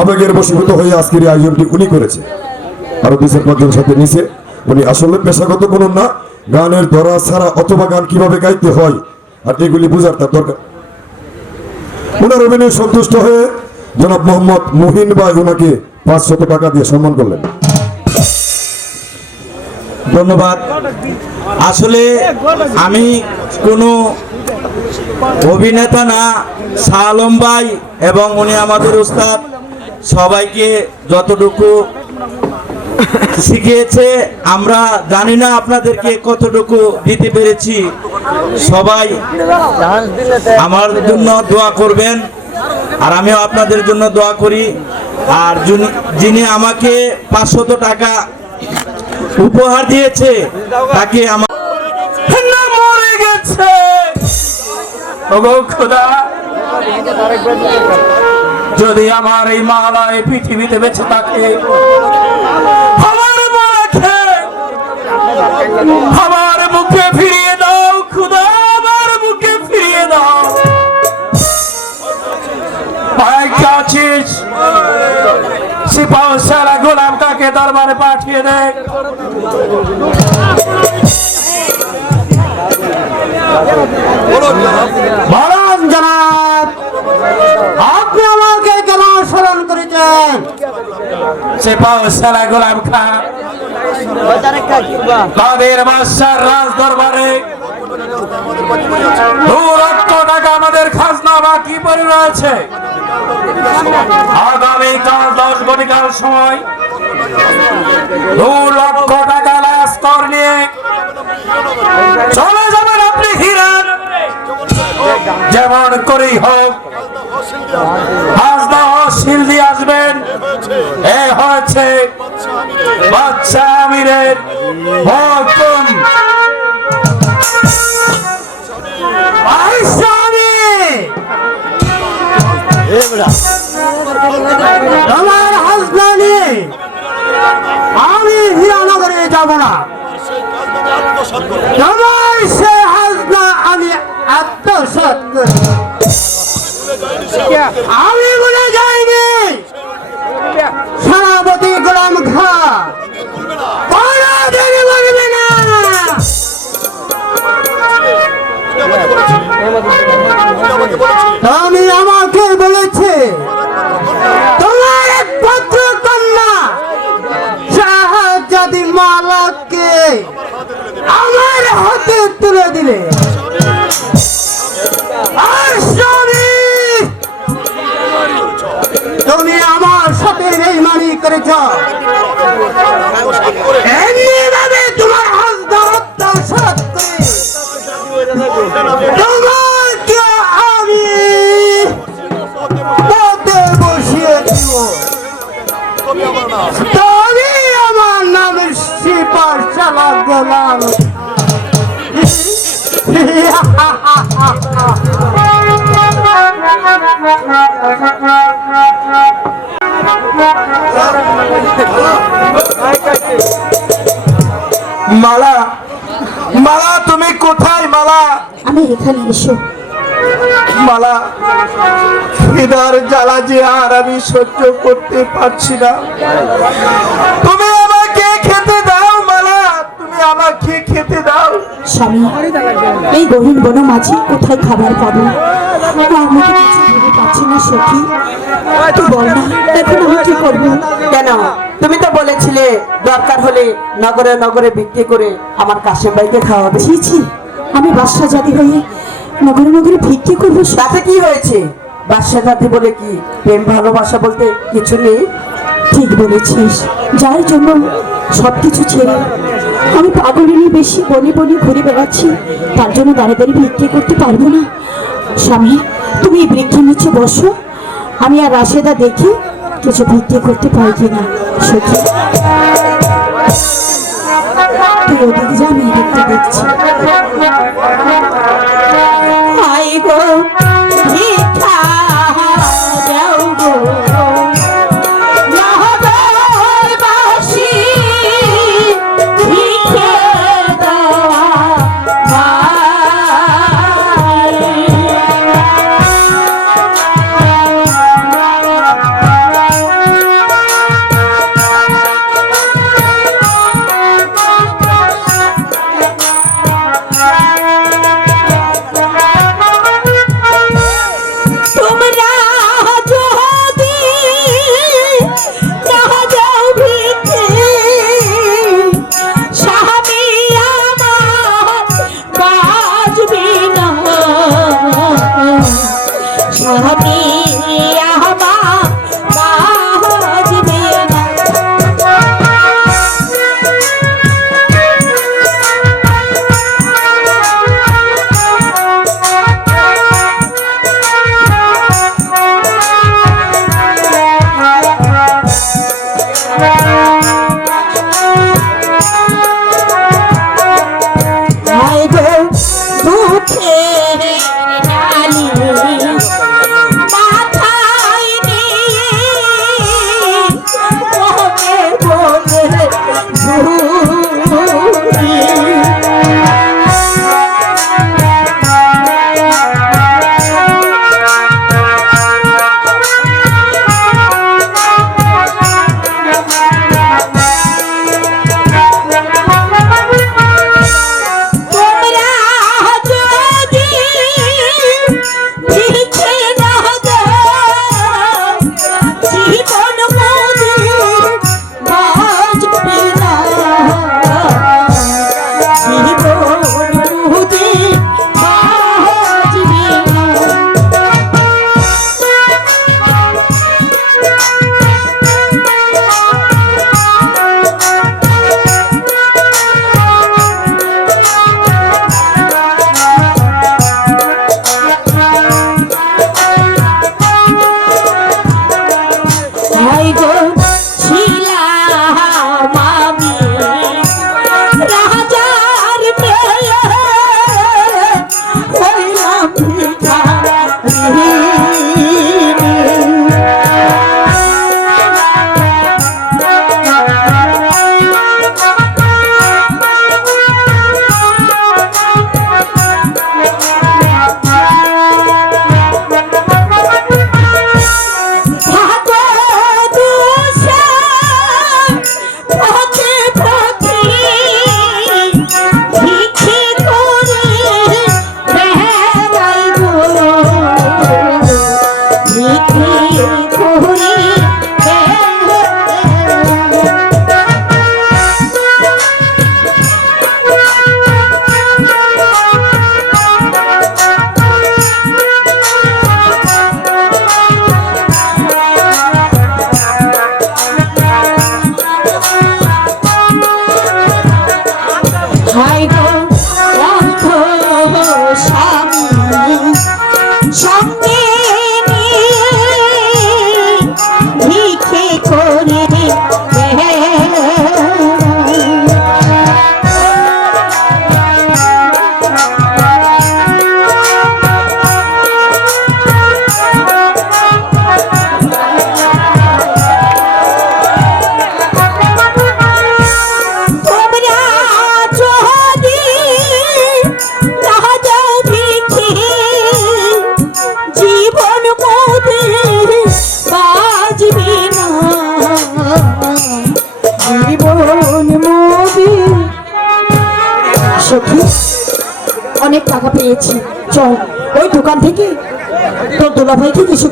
আবেগের বশীভূত হয়ে আজকের এই আয়োজনটি উনি করেছে। আরও দুই চার পাঁচজন সাথে নিচে উনি আসলে পেশাগত কোনো না, গানের ধরা ছাড়া অথবা গান কীভাবে গাইতে হয়, আর এগুলি বোঝার তার দরকার। ওনার অভিনয় সন্তুষ্ট হয়ে জনাব মোহাম্মদ মুহিন ভাই ওনাকে পাঁচশত টাকা দিয়ে সম্মান করলেন। ধন্যবাদ। আসলে আমি কোনো অভিনেতা না, শাহ আলম ভাই এবং উনি আমাদের উস্তাদ সবাইকে যতটুকু শিখিয়েছে, আমরা জানি না আপনাদেরকে কতটুকু দিতে পেরেছি। সবাই আমার জন্য দোয়া করবেন, আর আমিও আপনাদের জন্য দোয়া করি। আর যিনি- আমাকে পাঁচশত টাকা উপহার দিয়েছে, তাকে আমার মরে গেছে। খোদা। যদি আমার এই মালা এই পৃথিবীতে বেঁচে থাকে, আমার মুখে ফিরিয়ে দাও, খুদা, আমার মুখে ফিরিয়ে দাও। ভাই আছিস? সিপাহ সারা গোলাম কাকে দরবারে পাঠিয়ে দেয় বলুন জনাব সিপাহ সারা গোলাম খান তাদের বাদশার রাজ দরবারে দু লক্ষ টাকা আমাদের খাজনা বাকি পড়ে রয়েছে। আগামীকাল দশ ঘটিকার সময় দু লক্ষ টাকা স্তর নিয়ে চলে যাবেন আপনি হিরান যেমন করেই হোক খাজনা শিল দিয়ে আসবেন। এ হয়েছে বাচ্চা আমিরের হুকুম ভাই স্বামী তোমার হাজনা নিয়ে আমি হীরানগরে যাব না। সে আমি আত্মসাত করি। আমি বলে যাইনি এখানে এসো মালা হৃদয়ের জ্বালা যে আর আমি সহ্য করতে পারছি না। তুমি আমাকে খেতে দাও মালা তুমি আমাকে খেতে দাও। স্বামী এই গহীন বন মাঝে কোথায় খাবার পাবো? আমি তো কিছু ভেবে পাচ্ছি না সখী। তুই বল না। এখন আমি কি করব? কেন? তুমি তো বলেছিলে দরকার হলে নগরে নগরে বিক্রি করে আমার কাশেম ভাইকে খাওয়াবে। ছি ছি। আমি বাদশা জাতি হয়ে নগরে নগরে ভিক্ষি করব তাতে কি হয়েছে? বাদশা জাতি বলে কি? প্রেম ভালোবাসা বলতে কিছু নেই। ঠিক বলেছিস। যার জন্য সব কিছু ছেড়ে আমি পাগলিনী বেশি বনে বনে ঘুরে বেড়াচ্ছি। তার জন্য দাঁড়িয়ে দাঁড়িয়ে ভিক্ষে করতে পারব না। স্বামী তুমি এই বৃক্ষের নিচে বসো। আমি আর রাশেদা দেখি কিছু ভিক্ষে করতে পারি কিনা সত্যি। তুই ওদিকে যা আমি দেখছি।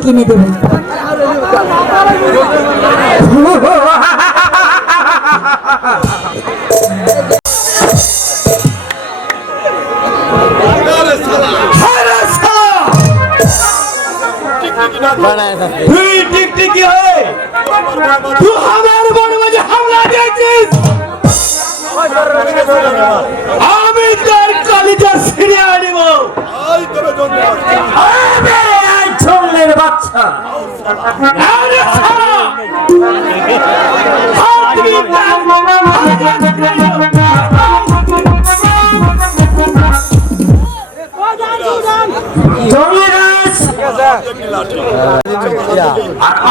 কিনে দেবো হয়ে। আমার মনে মাঝে হামলা দিয়েছিস? আমি তোর কলিজা ছিঁড়ে আনিব। আবে, বাচ্চা।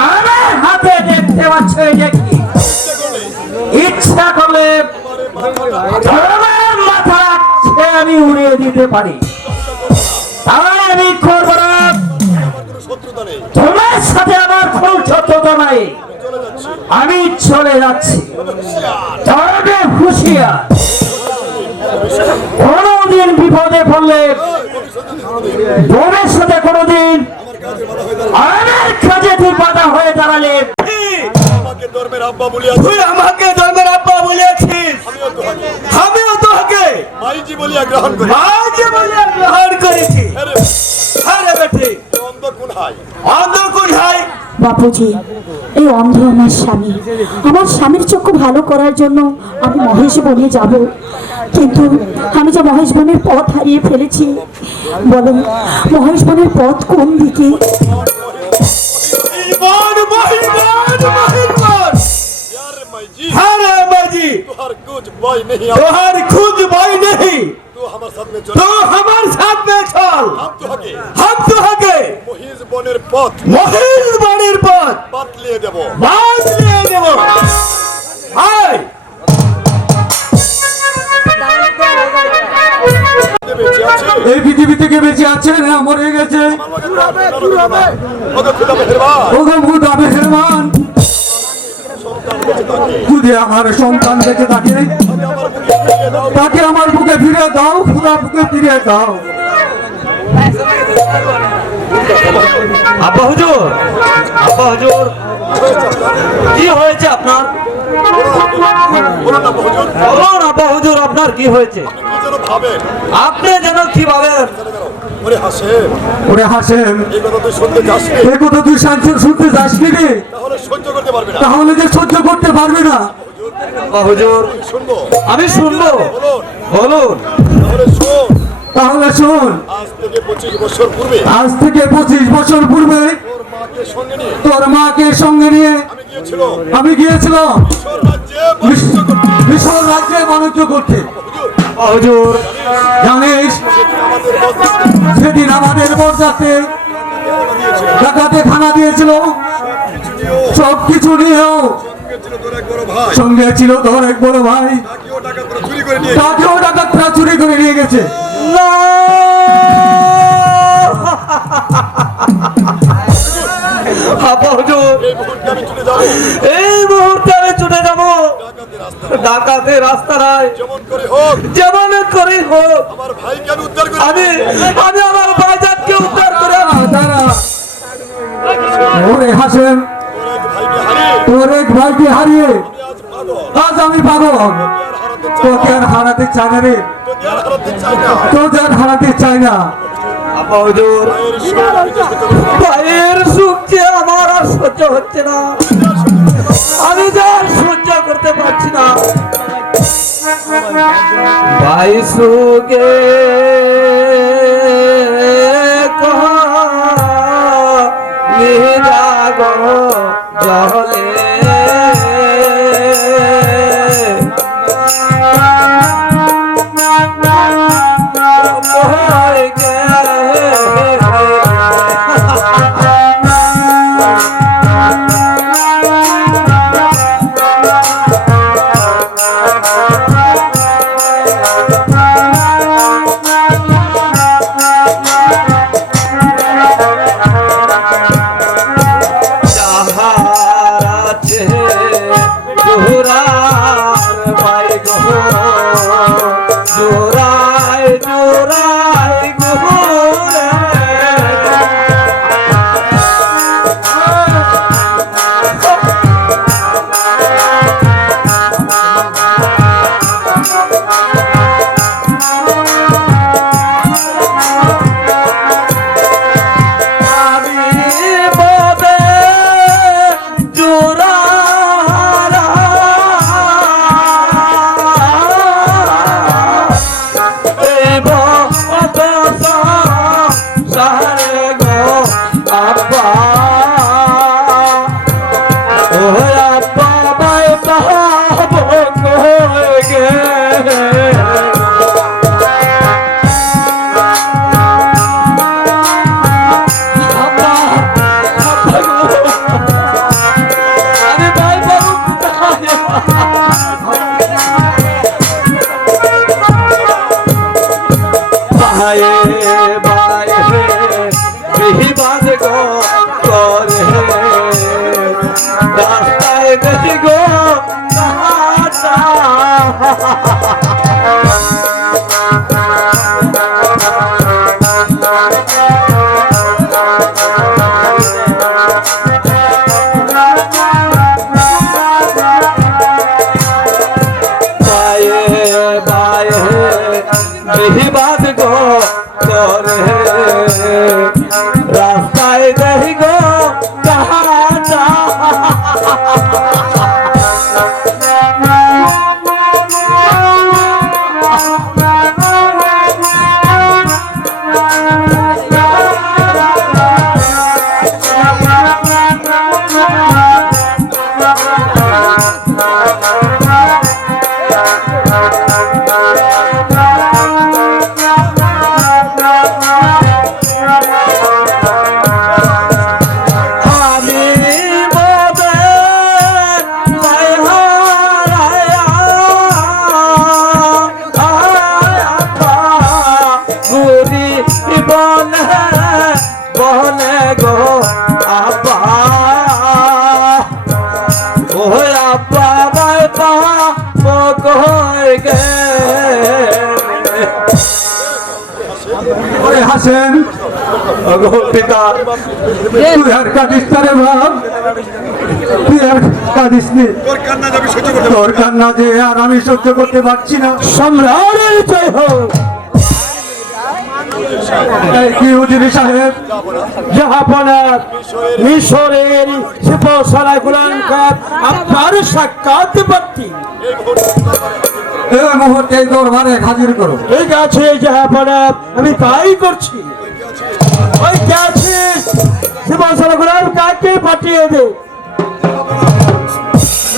আমার হাতে দেখতে পাচ্ছ কি। ইচ্ছা করলে মাথা আমি উড়িয়ে দিতে পারি। তাই আমি করব তোমার সাথে আমার খুব সত্যতা নাই। আমি চলে যাচ্ছি। তবে হুশিয়ার। কোনদিন বিপদে পড়লে ভবিষ্যতে কোনদিন আমার কাজে তুই বাধা হয়ে দাঁড়ালে আমাকে ধর্মের আব্বা বলিয়া তুই আমাকে ধর্মের আব্বা আমিও তোকে মাইজি বলিয়া গ্রহণ করি। মাঝে বলে গ্রহণ করেছি। বাপুজি এই অন্ধ আমার স্বামী। আমার স্বামীর চক্ষু ভালো করার জন্য আমি মহেশ বনে যাব। কিন্তু আমি যে মহেশ বনের পথ হারিয়ে ফেলেছি বলো মহেশ বনের পথ কোন দিকে? ইমান মহিমান মহিমান यार माईजी আরে মাঝি तुहार कुछ बॉय नहीं आ তোহার খুঁজ ভয় নেই तू हमारे साथ में चल তো আমার সাথ মে চল हम तो हके हम তো হকে মহিজ বনের পথ মহিল বাড়ির পথ বাত লিয়ে দেব বাদ দিয়ে দেব হাই বেঁচে আছে এই পৃথিবী থেকে বেঁচে আছে না মরে গেছে ওকে খুদা মেহেরবান ওগো মুদা মেহরবান যদি আমার সন্তান বেঁচে থাকে তাকে আমার বুকে ফিরে দাও, খুদা বুকে ফিরে দাও। আব্বা হুজুর আব্বা হুজুর, কি হয়েছে আপনার? বলুন আব্বা হুজুর আপনার কি হয়েছে? আপনি যেন কি ভাবেন ওরে হাসে ওরে হাসেন এই কথা তুই শুনতে যাস এই কথা তুই শান্তি শুনতে যাস কি রে? তাহলে সহ্য করতে পারবি না তাহলে যে সহ্য করতে পারবে না। হুজুর শুনব আমি শুনব। বলুন বলুন। তাহলে শোন। তাহলে শোন আজ থেকে পঁচিশ বছর পূর্বে তোর মাকে সঙ্গে নিয়ে আমি গিয়েছিলাম। মিশর রাজ্যে বাণিজ্য করতে জানিস সেদিন আমাদের বরযাত্রে। ডাকাতে খানা দিয়েছিল। সব কিছু নিয়েও। সঙ্গে ছিল তোর এক বড় ভাই। তাকেও ডাকাতরা চুরি করে নিয়ে গেছে। এই মুহূর্তে আমি ছুটে যাব। ডাকাতে রাস্তা নাই। যেমন করে হোক। আমি আমি আমি আমার বাজারকে উদ্ধার করে ওরে হাসেন তোর এক ভাইকে হারিয়ে আজ আমি পাগল। তোকে আর হারাতে চাই না আর হারাতে চাই না। ভাইয়ের সুখ আমার আর সহ্য হচ্ছে না। আমি যার সহ্য করতে পারছি না। ভাই সুখে জলে তোর কান্না যে আর আমি সহ্য করতে পারছি না। সম্রাটের জয় হোক। সাহেব? জাহাপনার মিশরের আপনার সাক্ষাৎ প্রার্থী এই মুহূর্তে দরবারে হাজির করো। ঠিক আছে জাহাপনার আমি তাই করছি। ওই কে আছে শিবসালা গুলান কাকে পাঠিয়ে দে।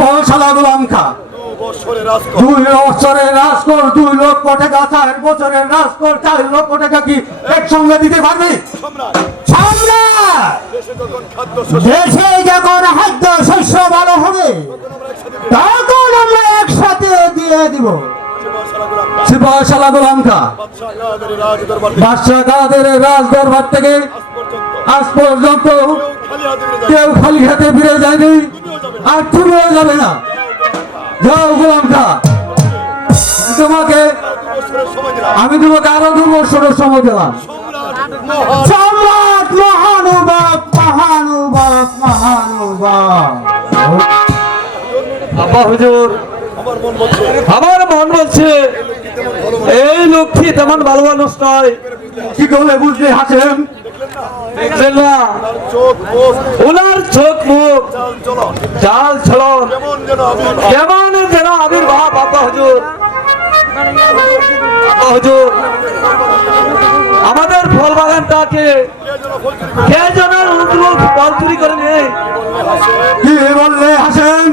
শিবশালা গোলাম খা। বৎসরে রাজ কর দুই বছরের রাজকর দুই লক্ষ টাকা চার বছরের রাজকর চার লক্ষ টাকা কি একসঙ্গে দিতে পারবি? দেশে যখন খাদ্য শস্য ভালো হবে তখন আমরা একসাথে দিয়ে দিব। শিবশালা গোলাম খা। বাদশাহ কাদের রাজ দরবার থেকে আজ পর্যন্ত কেউ খালি হাতে ফিরে যায়নি। আর তুমিও যাবে না। যাও গোলাম খা তোমাকে আমি তোমাকে আরও দু বছরের সময় দিলাম। সম্রাট মহান সম্রাট মহানুভব মহানুভব মহানুভব। আব্বা হুজুর আমার মন বলছে এই লক্ষ্মী তেমন ভালো মানুষ নয়। কি করলে বুঝলি হাসেন না ওনার চোখ, মুখ, চাল কেমন যেন হুজুর। আমাদের ফল বাগানটাকে কে যেন ফল চুরি করে নেই কি বললে হাসেন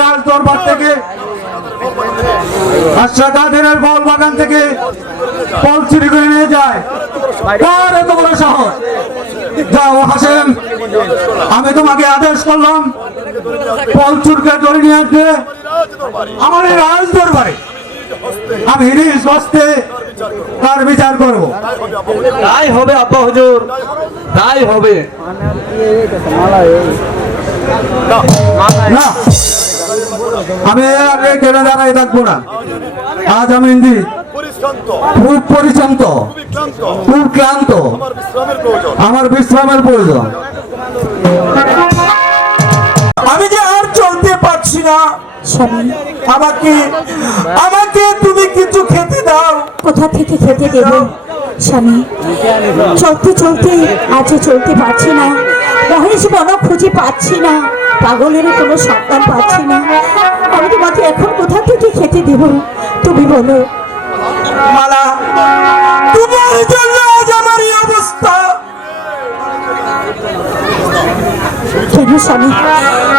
রাজ থেকে বাদশাহ কাদের বল বাগান থেকে ফল চুরি করে নিয়ে যায়। কার এত বড় যাও হাসেন। আমি তোমাকে আদেশ করলাম ফল চুরকে ধরে নিয়ে আসবে আমার এই রাজ দরবারে। আমি নিজ হস্তে তার বিচার করব। তাই হবে আব্বা হুজুর তাই হবে। না। আমি আর এখানে দাঁড়াই থাকব না। আজ আমি ইন্দি খুব পরিশ্রান্ত। খুব ক্লান্ত। আমার বিশ্রামের প্রয়োজন। আমি যে আর চলতে পারছি না আমাকে আমাকে তুমি কিছু খেতে দাও। কোথা থেকে খেতে দেব? স্বামী। চলতে চলতে আজ চলতে পারছি না মহেশ বন খুঁজে পাচ্ছি না পাগলের কোনো সন্তান পাচ্ছি না। আমি তোমাকে এখন কোথা থেকে খেতে দেব? তুমি বলো। মালা তোমার জন্য আজ আমার এই অবস্থা। কেন স্বামী?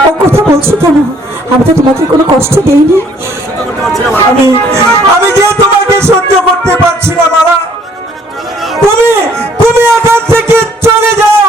ও কথা বলছো কেন? আমি তো তোমাকে কোনো কষ্ট দেইনি। আমি আমি যে তোমাকে সহ্য করতে পারছি না মালা। তুমি তুমি এখান থেকে চলে যাও।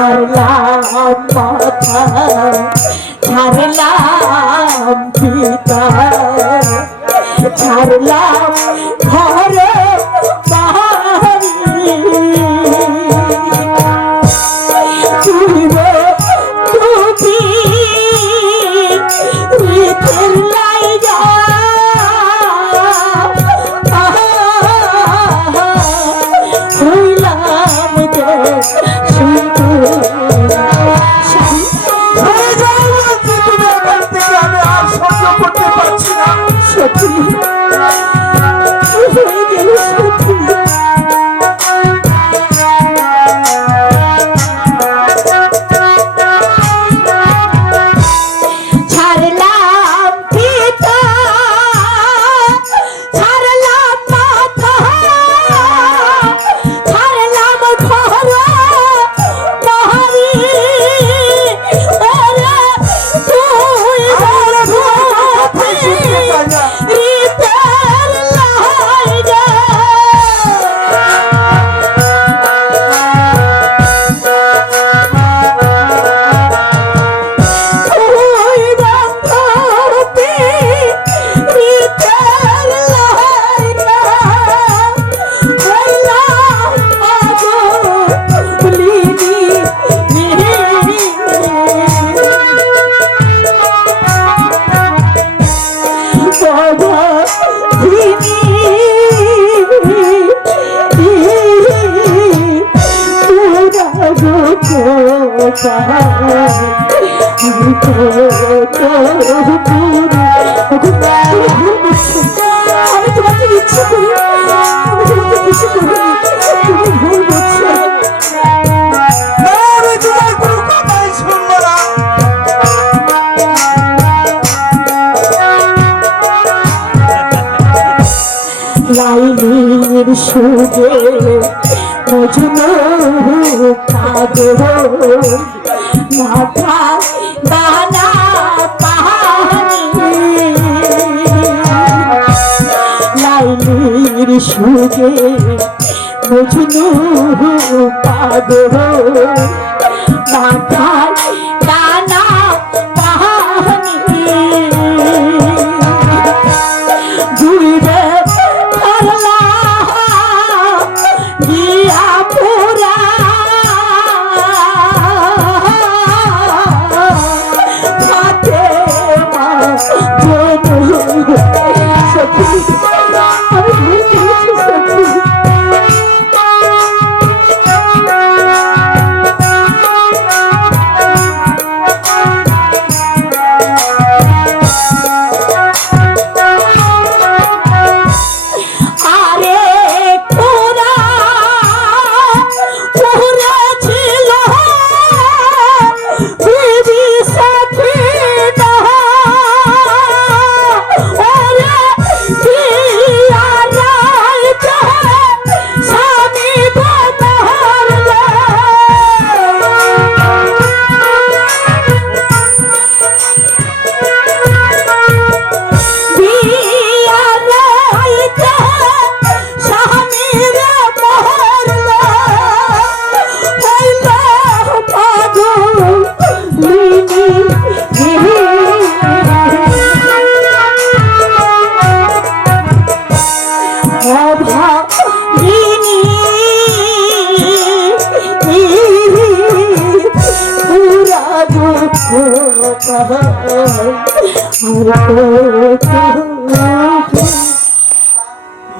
ছাড়লাম মাথা ছাড়লাম পিতা ছাড়লাম আমি মজনু পাগল।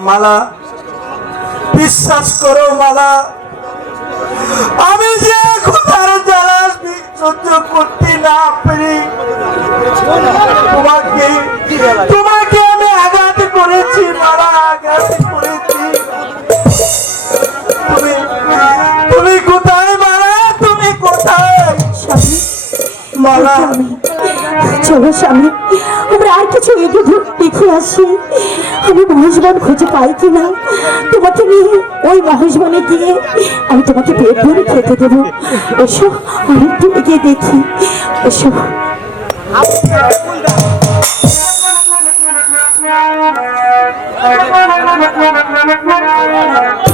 মালা। বিশ্বাস করো মালা। আমি যে ক্ষুধার জ্বালা সহ্য করতে না পারি তোমাকে তোমাকে আমি আঘাত করেছি মালা আঘাত করেছি। তুমি তুমি কোথায় মালা? তুমি কোথায়? মালা। চলো স্বামী, আমরা আর কিছু এগিয়ে ধরে দেখে আসি। আমি মহেশবন খুঁজে পাই কিনা? তোমাকে নিয়ে ওই মহেশবনে গিয়ে আমি তোমাকে পেট ধরে খেতে দেব। এসো, আমি একটু এগিয়ে দেখি। এসো। Thank you.